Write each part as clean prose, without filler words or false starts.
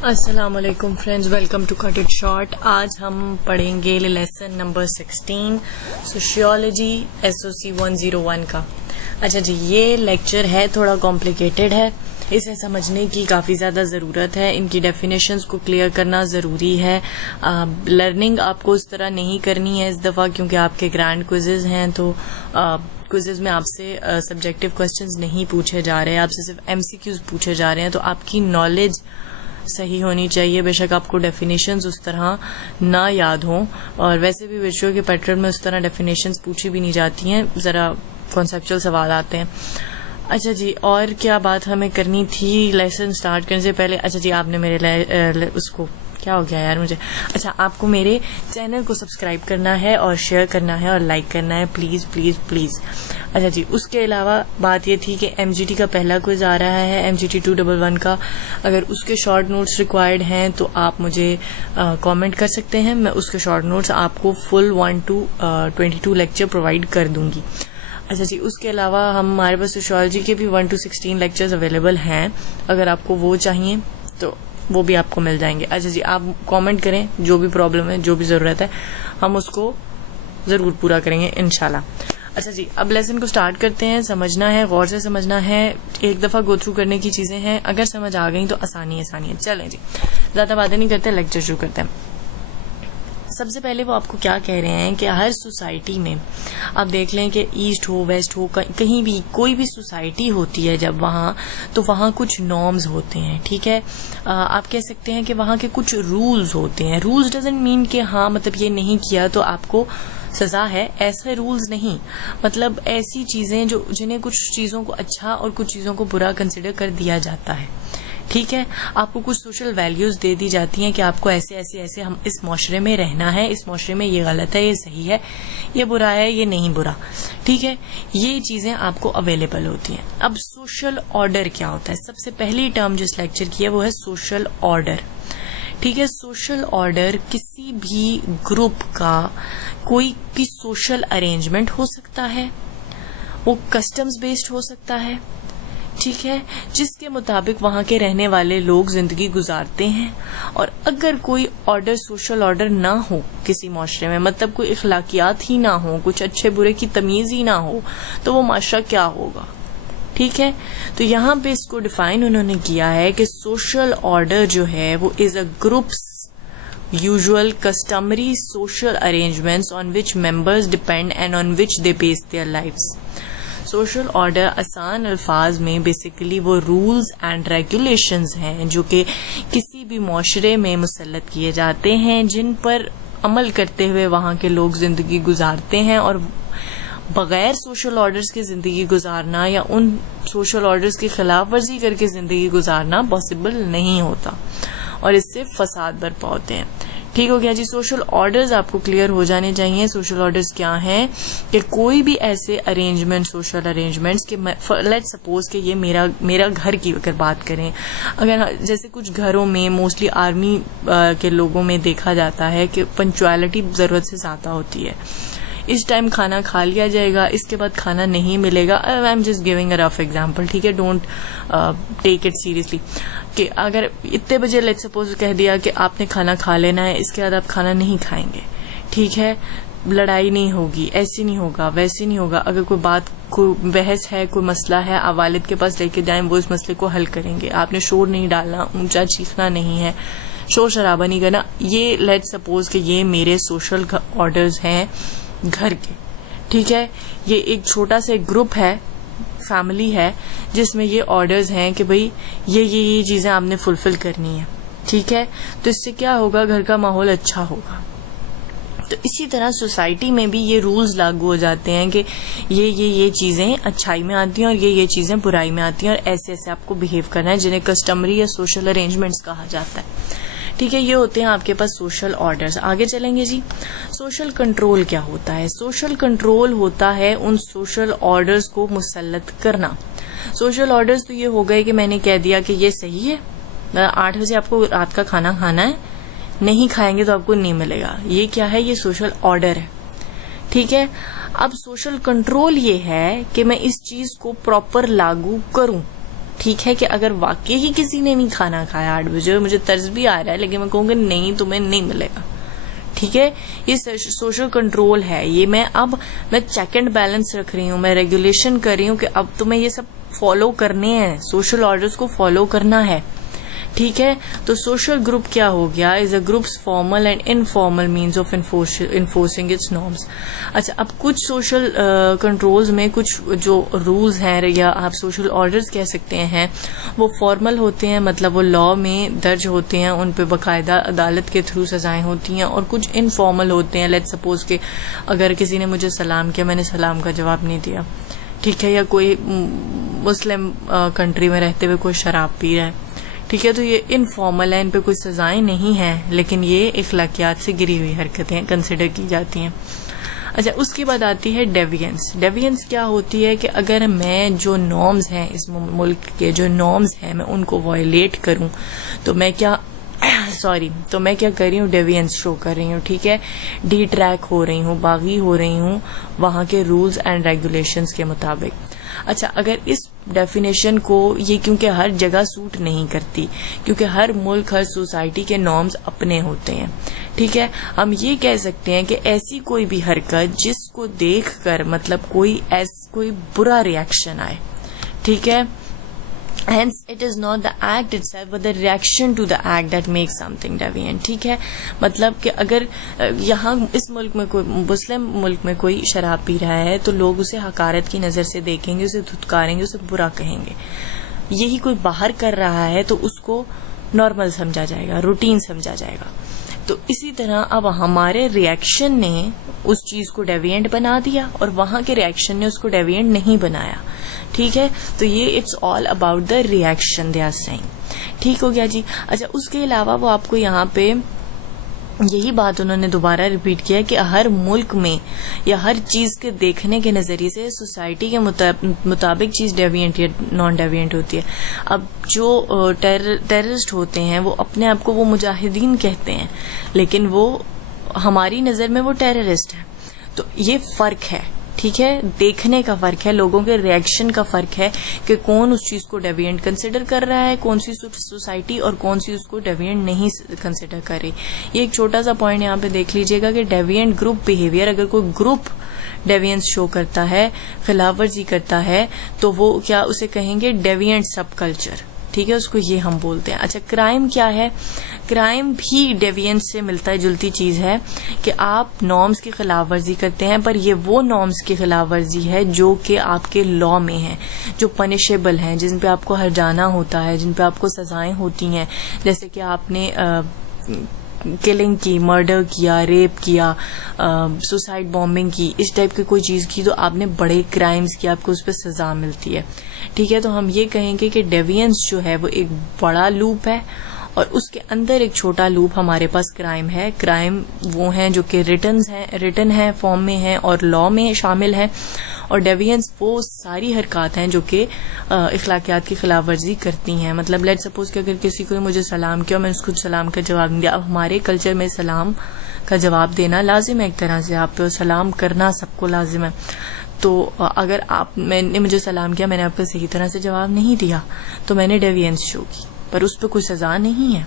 السلام علیکم friends, welcome to cut it short. آج ہم پڑھیں گے لیسن نمبر 16 سوشیولوجی SOC 101 کا. اچھا جی، یہ لیکچر ہے تھوڑا کمپلیکیٹڈ ہے، اسے سمجھنے کی کافی زیادہ ضرورت ہے. ان کی ڈیفینیشنز کو کلیئر کرنا ضروری ہے. لرننگ آپ کو اس طرح نہیں کرنی ہے اس دفعہ، کیونکہ آپ کے گرینڈ کوئزز ہیں، تو کوئزز میں آپ سے سبجیکٹیو کوسچنز نہیں پوچھے جا رہے، آپ سے صرف MCQs پوچھے جا رہے ہیں. تو آپ کی نالج صحیح ہونی چاہیے. بے شک آپ کو ڈیفینیشنز اس طرح نہ یاد ہوں، اور ویسے بھی ویڈیو کے پیٹرن میں اس طرح ڈیفینیشنز پوچھی بھی نہیں جاتی ہیں، ذرا کانسیپچل سوال آتے ہیں. اچھا جی، اور کیا بات ہمیں کرنی تھی لیسن سٹارٹ کرنے سے پہلے؟ اچھا جی، آپ نے میرے اس کو کیا ہو گیا یار مجھے، اچھا آپ کو میرے چینل کو سبسکرائب کرنا ہے اور شیئر کرنا ہے اور لائک کرنا ہے، پلیز پلیز پلیز. اچھا جی، اس کے علاوہ بات یہ تھی کہ MGT کا پہلا کوئز آ رہا ہے، MGT 211 کا. اگر اس کے شارٹ نوٹس ریکوائرڈ ہیں تو آپ مجھے کامنٹ کر سکتے ہیں، میں اس کے شارٹ نوٹس آپ کو فل 1 to 22 لیکچر پرووائڈ کر دوں گی. اچھا جی، اس کے علاوہ ہمارے پاس سوشیولوجی کے بھی 1 to 16 لیکچرز اویلیبل ہیں، اگر آپ کو وہ چاہیے تو وہ بھی آپ کو مل جائیں گے. اچھا جی، آپ کامنٹ کریں، جو بھی پرابلم ہے، جو بھی ضرورت ہے، ہم اس کو ضرور پورا کریں گے انشاءاللہ. اچھا جی، اب لیسن کو سٹارٹ کرتے ہیں. سمجھنا ہے، غور سے سمجھنا ہے، ایک دفعہ گو تھرو کرنے کی چیزیں ہیں. اگر سمجھ آ گئی تو آسانی ہے. چلیں جی، زیادہ باتیں نہیں کرتے، لیکچر شروع کرتے ہیں. سب سے پہلے وہ آپ کو کیا کہہ رہے ہیں کہ ہر سوسائٹی میں آپ دیکھ لیں کہ ایسٹ ہو ویسٹ ہو، کہیں بھی کوئی بھی سوسائٹی ہوتی ہے جب وہاں، تو وہاں کچھ نارمز ہوتے ہیں. ٹھیک ہے، آپ کہہ سکتے ہیں کہ وہاں کے کچھ رولز ہوتے ہیں. رولز ڈزنٹ مین کہ ہاں مطلب یہ نہیں کیا تو آپ کو سزا ہے، ایسے رولز نہیں. مطلب ایسی چیزیں جو جنہیں کچھ چیزوں کو اچھا اور کچھ چیزوں کو برا کنسیڈر کر دیا جاتا ہے. ٹھیک ہے، آپ کو کچھ سوشل ویلیوز دے دی جاتی ہیں کہ آپ کو ایسے ایسے ایسے ہم اس معاشرے میں رہنا ہے، اس معاشرے میں یہ غلط ہے، یہ صحیح ہے، یہ برا ہے، یہ نہیں برا. ٹھیک ہے، یہ چیزیں آپ کو اویلیبل ہوتی ہیں. اب سوشل آرڈر کیا ہوتا ہے؟ سب سے پہلی ٹرم جس لیکچر کی ہے وہ ہے سوشل آرڈر. ٹھیک ہے، سوشل آرڈر کسی بھی گروپ کا کوئی بھی سوشل ارینجمنٹ ہو سکتا ہے، وہ کسٹمز بیسڈ ہو سکتا ہے. ٹھیک ہے، جس کے مطابق وہاں کے رہنے والے لوگ زندگی گزارتے ہیں. اور اگر کوئی آرڈر، سوشل آرڈر نہ ہو کسی معاشرے میں، مطلب کوئی اخلاقیات ہی نہ ہو، کچھ اچھے برے کی تمیز ہی نہ ہو، تو وہ معاشرہ کیا ہوگا؟ ٹھیک ہے، تو یہاں پہ اس کو ڈیفائن انہوں نے کیا ہے کہ سوشل آرڈر جو ہے وہ از a groups usual customary social arrangements on which members depend and on which they base their lives. Social order آسان الفاظ میں بیسیکلی وہ رولز اینڈ ریگولیشنز ہیں جو کہ کسی بھی معاشرے میں مسلط کیے جاتے ہیں، جن پر عمل کرتے ہوئے وہاں کے لوگ زندگی گزارتے ہیں. اور بغیر سوشل آرڈرز کی زندگی گزارنا یا ان سوشل آرڈرز کی خلاف ورزی کر کے زندگی گزارنا پاسبل نہیں ہوتا، اور اس سے فساد برپا ہوتے ہیں. ٹھیک ہو گیا جی، سوشل آرڈرز آپ کو کلیئر ہو جانے چاہیے. سوشل آرڈرز کیا ہیں کہ کوئی بھی ایسے ارینجمنٹ، سوشل ارینجمنٹس کہ لیٹ سپوز کہ یہ میرا گھر کی اگر بات کریں، اگر جیسے کچھ گھروں میں موسٹلی آرمی کے لوگوں میں دیکھا جاتا ہے کہ پنکچویلٹی ضرورت سے زیادہ ہوتی ہے. اس ٹائم کھانا کھا لیا جائے گا، اس کے بعد کھانا نہیں ملے گا. I'm just giving a rough example. ٹھیک ہے، ڈونٹ ٹیک اٹ سیریسلی. کہ اگر اتنے بجے لیٹ سپوز کہہ دیا کہ آپ نے کھانا کھا لینا ہے، اس کے بعد آپ کھانا نہیں کھائیں گے. ٹھیک ہے، لڑائی نہیں ہوگی، ایسی نہیں ہوگا، ویسے نہیں ہوگا. اگر کوئی بات، کوئی بحث ہے، کوئی مسئلہ ہے، آپ والد کے پاس لے کے جائیں، وہ اس مسئلے کو حل کریں گے. آپ نے شور نہیں ڈالنا، اونچا چیخنا نہیں ہے، شور شرابہ نہیں کرنا. یہ لیٹ سپوز کہ یہ میرے سوشل آرڈرز ہیں گھر کے. ٹھیک ہے، یہ ایک چھوٹا سا گروپ ہے، فیملی ہے، جس میں یہ آرڈرز ہیں کہ بھئی یہ چیزیں آپ نے فلفل کرنی ہے. ٹھیک ہے، تو اس سے کیا ہوگا؟ گھر کا ماحول اچھا ہوگا. تو اسی طرح سوسائٹی میں بھی یہ رولز لاگو ہو جاتے ہیں کہ یہ چیزیں اچھائی میں آتی ہیں اور یہ چیزیں برائی میں آتی ہیں، اور ایسے ایسے آپ کو بہیو کرنا ہے، جنہیں کسٹمری یا سوشل ارینجمنٹس کہا جاتا ہے. ٹھیک ہے، یہ ہوتے ہیں آپ کے پاس سوشل آرڈرز. آگے چلیں گے جی. سوشل کنٹرول کیا ہوتا ہے؟ سوشل کنٹرول ہوتا ہے ان سوشل آرڈرز کو مسلط کرنا. سوشل آرڈرز تو یہ ہو گئے کہ میں نے کہہ دیا کہ یہ صحیح ہے، 8 بجے آپ کو رات کا کھانا کھانا ہے، نہیں کھائیں گے تو آپ کو نہیں ملے گا. یہ کیا ہے؟ یہ سوشل آرڈر ہے. ٹھیک ہے، اب سوشل کنٹرول یہ ہے کہ میں اس چیز کو پراپر لاگو کروں. ٹھیک ہے, کہ اگر واقعی ہی کسی نے نہیں کھانا کھایا 8 بجے, مجھے طرز بھی آ رہا ہے, لیکن میں کہوں گی نہیں, تمہیں نہیں ملے گا. ٹھیک ہے, یہ سوشل کنٹرول ہے. یہ میں چیک اینڈ بیلنس رکھ رہی ہوں, میں ریگولیشن کر رہی ہوں کہ اب تمہیں یہ سب فالو کرنے ہیں, سوشل آرڈرز کو فالو کرنا ہے. ٹھیک ہے, تو سوشل گروپ کیا ہو گیا, is a groups formal and informal means of enforcing its norms. اچھا, اب کچھ سوشل کنٹرولز میں کچھ جو رولز ہیں یا آپ سوشل آرڈرز کہہ سکتے ہیں, وہ فارمل ہوتے ہیں, مطلب وہ لا میں درج ہوتے ہیں, ان پہ باقاعدہ عدالت کے تھرو سزائیں ہوتی ہیں, اور کچھ انفارمل ہوتے ہیں. لیٹ سپوز کہ اگر کسی نے مجھے سلام کیا, میں نے سلام کا جواب نہیں دیا, ٹھیک ہے, یا کوئی مسلم کنٹری میں رہتے ہوئے کوئی شراب پی رہا ہے, ٹھیک ہے, تو یہ انفارمل ہے, ان پہ کوئی سزائیں نہیں ہیں, لیکن یہ اخلاقیات سے گری ہوئی حرکتیں کنسیڈر کی جاتی ہیں. اچھا, اس کے بعد آتی ہے ڈیوینس. ڈیوینس کیا ہوتی ہے کہ اگر میں جو نارمز ہیں, اس ملک کے جو نارمز ہیں, میں ان کو وائلیٹ کروں تو میں کیا کر رہی ہوں, ڈیوینس شو کر رہی ہوں. ٹھیک ہے, ڈی ٹریک ہو رہی ہوں, باغی ہو رہی ہوں وہاں کے رولز اینڈ ریگولیشنز کے مطابق. اچھا, اگر اس ڈیفینیشن کو یہ کیونکہ ہر جگہ سوٹ نہیں کرتی, کیونکہ ہر ملک, ہر سوسائٹی کے نارمز اپنے ہوتے ہیں. ٹھیک ہے, ہم یہ کہہ سکتے ہیں کہ ایسی کوئی بھی حرکت جس کو دیکھ کر مطلب کوئی برا ریئیکشن آئے, ٹھیک ہے, hence it is not the act itself but the reaction to the act that makes something deviant. ٹھیک ہے, مطلب کہ اگر یہاں اس ملک میں کوئی مسلم ملک میں کوئی شراب پی رہا ہے تو لوگ اسے حقارت کی نظر سے دیکھیں گے, اسے دھتکاریں گے, اسے برا کہیں گے. یہی کوئی باہر کر رہا ہے تو اس کو نارمل سمجھا جائے گا, روٹین سمجھا جائے گا. تو اسی طرح اب ہمارے ریئیکشن نے اس چیز کو ڈیوینٹ بنا دیا اور وہاں کے ریئیکشن نے اس کو ڈیوینٹ نہیں بنایا. ٹھیک ہے, تو یہ it's all about the reaction they are seeing. ٹھیک ہو گیا جی. اچھا, اس کے علاوہ وہ آپ کو یہاں پہ یہی بات انہوں نے دوبارہ ریپیٹ کیا کہ ہر ملک میں یا ہر چیز کے دیکھنے کے نظریے سے سوسائٹی کے مطابق چیز ڈیوینٹ یا نان ڈیوینٹ ہوتی ہے. اب جو ٹیررسٹ ہوتے ہیں وہ اپنے آپ کو وہ مجاہدین کہتے ہیں, لیکن وہ ہماری نظر میں وہ ٹیررسٹ ہیں. تو یہ فرق ہے, ٹھیک ہے, دیکھنے کا فرق ہے, لوگوں کے ریئیکشن کا فرق ہے کہ کون اس چیز کو ڈیوینٹ کنسیڈر کر رہا ہے, کون سی سوسائٹی, اور کون سی اس کو ڈیوینٹ نہیں کنسیڈر کر رہی. یہ ایک چھوٹا سا پوائنٹ یہاں پہ دیکھ لیجئے گا کہ ڈیوینٹ گروپ بیہیویئر, اگر کوئی گروپ ڈیوینس شو کرتا ہے, خلاف ورزی کرتا ہے, تو وہ کیا اسے کہیں گے, ڈیوینٹ سب کلچر. ٹھیک ہے, اس کو یہ ہم بولتے ہیں. اچھا, کرائم کیا ہے؟ کرائم بھی ڈیوینس سے ملتا جلتی چیز ہے کہ آپ نارمز کی خلاف ورزی کرتے ہیں, پر یہ وہ نارمز کی خلاف ورزی ہے جو کہ آپ کے لا میں ہیں, جو پنشیبل ہیں, جن پہ آپ کو ہرجانا ہوتا ہے, جن پہ آپ کو سزائیں ہوتی ہیں. جیسے کہ آپ نے کلنگ کی, مرڈر کیا, ریپ کیا, سوسائڈ بامبنگ کی, اس ٹائپ کی کوئی چیز کی, تو آپ نے بڑے کرائمز کی, آپ کو اس پہ سزا ملتی ہے. ٹھیک ہے, تو ہم یہ کہیں گے کہ ڈیوینس جو ہے وہ ایک بڑا لوپ ہے, اور اس کے اندر ایک چھوٹا لوپ ہمارے پاس کرائم ہے. کرائم وہ ہیں جو کہ ریٹن ہے فارم میں ہیں اور لا میں شامل ہیں, اور ڈیوینس وہ ساری حرکات ہیں جو کہ اخلاقیات کی خلاف ورزی کرتی ہیں. مطلب لیٹ سپوز کہ اگر کسی کو مجھے سلام کیا, میں اس کو سلام کا جواب نہیں دیا. اب ہمارے کلچر میں سلام کا جواب دینا لازم ہے, ایک طرح سے آپ پہ سلام کرنا سب کو لازم ہے. تو اگر میں نے مجھے سلام کیا, میں نے آپ کو صحیح طرح سے جواب نہیں دیا, تو میں نے ڈیوینس شو کی, پر اس پہ کوئی سزا نہیں ہے.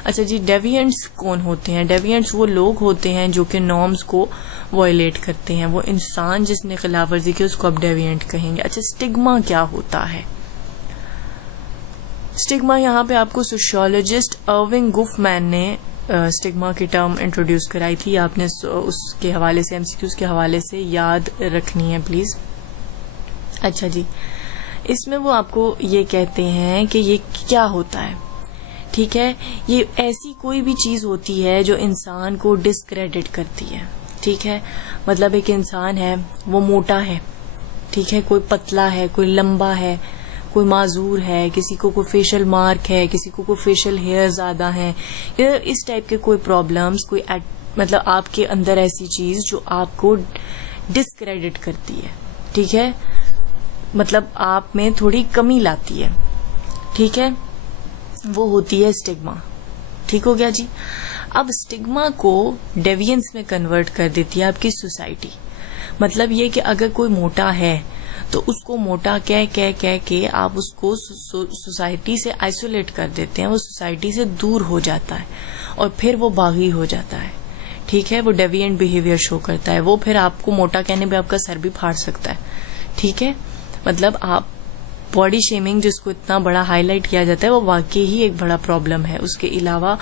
اچھا جی, ڈیوینٹس کون ہوتے ہیں؟ ڈیوینٹس وہ لوگ ہوتے ہیں جو کہ نارمز کو وائلیٹ کرتے ہیں. وہ انسان جس نے خلاف ورزی کی اس کو اب ڈیوینٹ کہیں گے. اچھا, اسٹگما کیا ہوتا ہے؟ اسٹگما یہاں پہ آپ کو سوشیولوجسٹ ارونگ گوفمین نے اسٹگما کی ٹرم انٹروڈیوس کرائی تھی. آپ نے اس کے حوالے سے MCQs کے حوالے سے یاد رکھنی ہے پلیز. اچھا جی, اس میں وہ آپ کو یہ کہتے ہیں کہ یہ کیا ہوتا ہے. ٹھیک ہے, یہ ایسی کوئی بھی چیز ہوتی ہے جو انسان کو ڈسکریڈٹ کرتی ہے. ٹھیک ہے, مطلب ایک انسان ہے وہ موٹا ہے, ٹھیک ہے, کوئی پتلا ہے, کوئی لمبا ہے, کوئی معذور ہے, کسی کو کوئی فیشل مارک ہے, کسی کو کوئی فیشل ہیئر زیادہ ہیں, اس ٹائپ کے کوئی پرابلمز, کوئی مطلب آپ کے اندر ایسی چیز جو آپ کو ڈسکریڈٹ کرتی ہے. ٹھیک ہے, مطلب آپ میں تھوڑی کمی لاتی ہے. ٹھیک ہے, وہ ہوتی ہے اسٹگما. ٹھیک ہو گیا جی. اب اسٹگما کو ڈیوینس میں کنورٹ کر دیتی ہے آپ کی سوسائٹی. مطلب یہ کہ اگر کوئی موٹا ہے تو اس کو موٹا کہہ کے آپ اس کو سوسائٹی سے آئسولیٹ کر دیتے ہیں, وہ سوسائٹی سے دور ہو جاتا ہے اور پھر وہ باغی ہو جاتا ہے. ٹھیک ہے, وہ ڈیوینٹ بیہیویئر شو کرتا ہے, وہ پھر آپ کو موٹا کہنے پہ آپ کا سر بھی پھاڑ سکتا ہے. ٹھیک ہے, مطلب آپ باڈی شیمنگ جس کو اتنا بڑا ہائی لائٹ کیا جاتا ہے وہ واقعی ہی ایک بڑا پرابلم ہے. اس کے علاوہ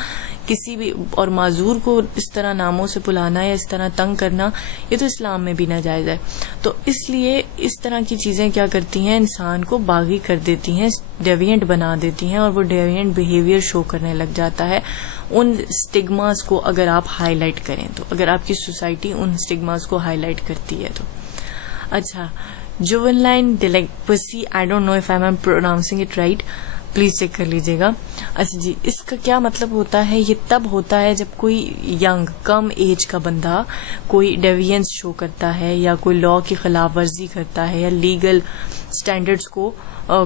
کسی بھی اور معذور کو اس طرح ناموں سے بلانا یا اس طرح تنگ کرنا, یہ تو اسلام میں بھی ناجائز ہے. تو اس لیے اس طرح کی چیزیں کیا کرتی ہیں, انسان کو باغی کر دیتی ہیں, ڈیوینٹ بنا دیتی ہیں, اور وہ ڈیوینٹ بیہیویئر شو کرنے لگ جاتا ہے. ان سٹگماز کو اگر آپ ہائی لائٹ کریں تو, اگر آپ کی سوسائٹی ان سٹگماز کو ہائی لائٹ کرتی ہے تو. اچھا, juvenile delinquency, I don't know if I'm pronouncing it right, please check کر لیجیے گا. اچھا جی, اس کا کیا مطلب ہوتا ہے؟ یہ تب ہوتا ہے جب کوئی ینگ کم ایج کا بندہ کوئی ڈیوینس شو کرتا ہے یا کوئی لا کی خلاف ورزی کرتا ہے یا لیگل سٹینڈرڈز کو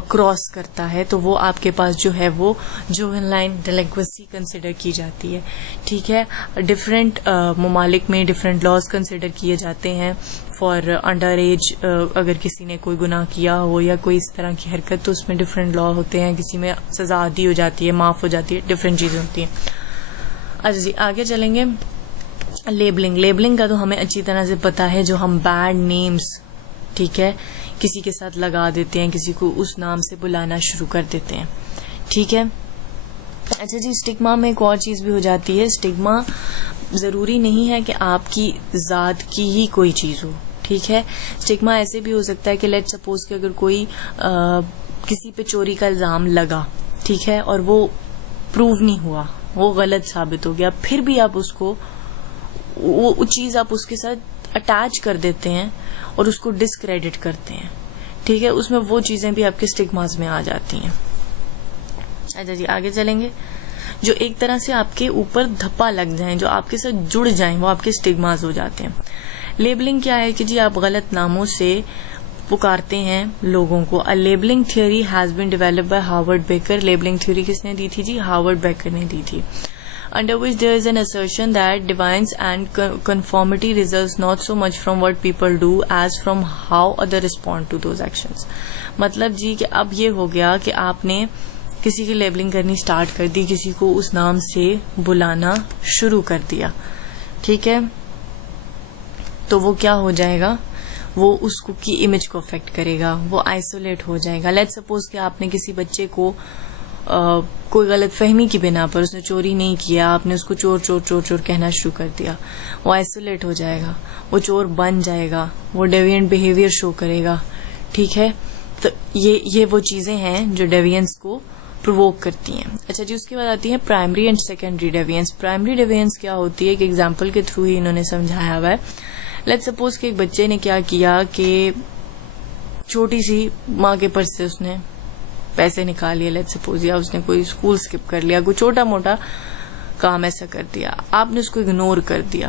کراس کرتا ہے, تو وہ آپ کے پاس جو ہے وہ جوونائل ڈیلنکوینسی کنسیڈر کی جاتی ہے. ٹھیک ہے, ڈفرینٹ ممالک میں ڈفرینٹ لاز کنسیڈر کیے جاتے ہیں فار انڈر ایج. اگر کسی نے کوئی گناہ کیا ہو یا کوئی اس طرح کی حرکت, تو اس میں ڈفرینٹ لا ہوتے ہیں, کسی میں سزا عادی ہو جاتی ہے, معاف ہو جاتی ہے, ڈفرینٹ چیزیں ہوتی ہیں. اچھا جی, آگے چلیں گے. لیبلنگ کا تو ہمیں اچھی طرح سے پتا ہے, جو ہم بیڈ نیمز, ٹھیک ہے, کسی کے ساتھ لگا دیتے ہیں, کسی کو اس نام سے بلانا شروع کر دیتے ہیں. ٹھیک ہے. اچھا جی, اسٹگما میں ایک اور چیز بھی ہو جاتی ہے. اسٹگما ضروری نہیں ہے کہ آپ کی ذات کی ہی کوئی چیز ہو. ٹھیک ہے, اسٹگما ایسے بھی ہو سکتا ہے کہ لیٹ سپوز کہ اگر کوئی کسی پہ چوری کا الزام لگا, ٹھیک ہے, اور وہ پروو نہیں ہوا, وہ غلط ثابت ہو گیا, پھر بھی آپ اس کو وہ چیز آپ اس کے ساتھ اٹیچ کر دیتے ہیں اور اس کو ڈسکریڈٹ کرتے ہیں. ٹھیک ہے, اس میں وہ چیزیں بھی آپ کے اسٹگماز میں آ جاتی ہیں. اچھا جی, آگے چلیں گے. جو ایک طرح سے آپ کے اوپر دھپا لگ جائیں, جو آپ کے ساتھ جڑ جائیں, وہ آپ کے اسٹگماز ہو جاتے ہیں. لیبلنگ کیا ہے کہ جی آپ غلط ناموں سے پکارتے ہیں لوگوں کو. Labelling theory has been develop by Harvard baker. Labelling theory کس نے دی تھی جی؟ ہارورڈ بیکر نے دی تھی. Under which there is an assertion that deviance and conformity results not so much from what people do as from how others respond to those actions. مطلب جی کہ اب یہ ہو گیا کہ آپ نے کسی کی لیبلنگ کرنی سٹارٹ کر دی, کسی کو اس نام سے بلانا شروع کر دیا. ٹھیک ہے, تو وہ کیا ہو جائے گا, وہ اس کو کی امیج کو افیکٹ کرے گا, وہ آئسولیٹ ہو جائے گا. لیٹ سپوز کہ آپ نے کسی بچے کو کوئی غلط فہمی کی بنا پر, اس نے چوری نہیں کیا, آپ نے اس کو چور چور چور چور کہنا شروع کر دیا, وہ آئسولیٹ ہو جائے گا, وہ چور بن جائے گا, وہ ڈیوینٹ بیہیویئر شو کرے گا. ٹھیک ہے, تو یہ وہ چیزیں ہیں جو ڈیوینس کو پرووک کرتی ہیں. اچھا جی, اس کے بعد آتی ہے primary and secondary deviance. Primary deviance کیا ہوتی ہے, ایک ایگزامپل کے تھرو ہی انہوں نے سمجھایا ہوا ہے. لیٹ سپوز کہ ایک بچے نے کیا کیا کہ چھوٹی سی ماں کے پرس سے اس نے پیسے نکال لیے, لیٹ سپوز, یا اس نے کوئی اسکول اسکپ کر لیا, کوئی چھوٹا موٹا کام ایسا کر دیا, آپ نے اس کو اگنور کر دیا.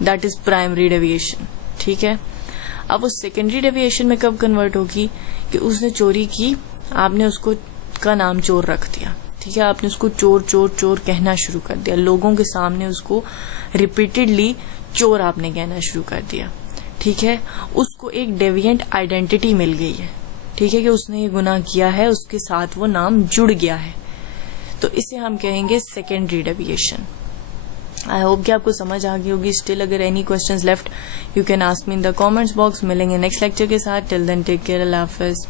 That is primary deviation. ٹھیک ہے, اب وہ سیکنڈری ڈیویشن میں کب کنورٹ ہوگی کہ اس نے چوری کی, آپ نے اس کو کا نام چور رکھ دیا. ٹھیک ہے, آپ نے اس کو چور چور چور کہنا شروع کر دیا, لوگوں کے سامنے اس کو ریپیٹڈلی چور آپ نے کہنا شروع کر دیا. ٹھیک ہے, اس کو ایک ڈیوینٹ آئیڈینٹی مل گئی ہے. ٹھیک ہے, کہ اس نے یہ گناہ کیا ہے, اس کے ساتھ وہ نام جڑ گیا ہے, تو اسے ہم کہیں گے سیکنڈری ڈیویشن. آئی ہوپ کہ آپ کو سمجھ آ گئی ہوگی. اسٹل اگر any questions left you can ask me in the comments box. ملیں گے نیکسٹ لیکچر کے ساتھ. ٹل دین ٹیک کیئر, اللہ حافظ.